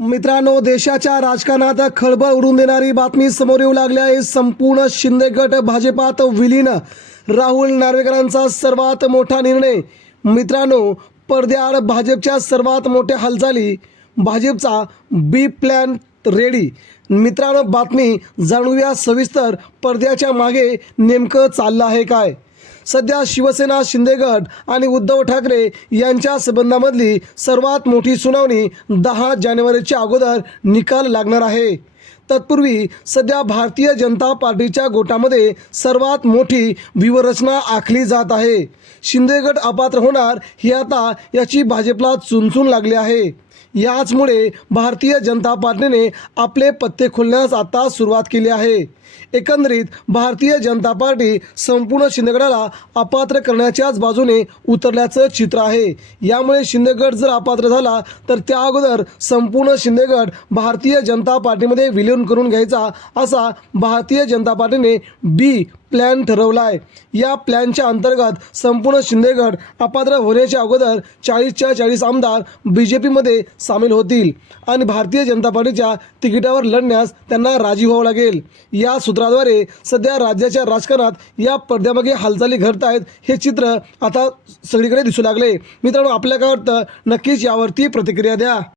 मित्रांनो देशाच्या राजकारणात खळबळ उडून देणारी बातमी समोर येऊ लागली आहे. संपूर्ण शिंदे गट भाजपात विलीन. राहुल नार्वेकरांचा सर्वात मोठा निर्णय. मित्रांनो पडद्याआड भाजपच्या सर्वात मोठ्या हालचाली. भाजपचा बी प्लॅन रेडी मित्रांनो बातमी जाणूया सविस्तर. पडद्याच्या मागे नेमकं चाललं आहे काय? सध्या शिवसेना शिंदेगड आणि उद्धव ठाकरे यांच्या संबंधामधली सर्वात मोठी सुनावणी दहा जानेवारीच्या अगोदर निकाल लागणार आहे. तत्पूर्वी सध्या भारतीय जनता पार्टीच्या गोटामध्ये सर्वात मोठी व्यूहरचना आखली जात आहे. शिंदेगड अपात्र होणार ही आता याची भाजपला चुनचून लागली आहे. याचमुळे भारतीय जनता पार्टीने आपले पत्ते खोलण्यास आता सुरुवात केली आहे. एकंदरीत भारतीय जनता पार्टी संपूर्ण शिंदेगडाला अपात्र करण्याच्याच बाजूने उतरल्याचं चित्र आहे. यामुळे शिंदेगड जर अपात्र झाला तर त्या अगोदर संपूर्ण शिंदेगड भारतीय जनता पार्टीमध्ये विलीन करून घ्यायचा असा भारतीय जनता पार्टीने बी प्लॅन ठरवला आहे या प्लॅनच्या अंतर्गत संपूर्ण शिंदेगड अपात्र होण्याच्या अगोदर चाळीसच्या चाळीस आमदार बी जे पीमध्ये सामील होतील. आणि भारतीय जनता पार्टीच्या तिकिटावर लढण्यास त्यांना राजी व्हावं लागेल. या सूत्राद्वारे सध्या राज्याच्या राजकारणात या पडद्यामागे हालचाली घडत आहेत हे चित्र आता सगळीकडे दिसू लागले. मित्रांनो आपल्या काय वाटतं? नक्कीच यावरती प्रतिक्रिया द्या.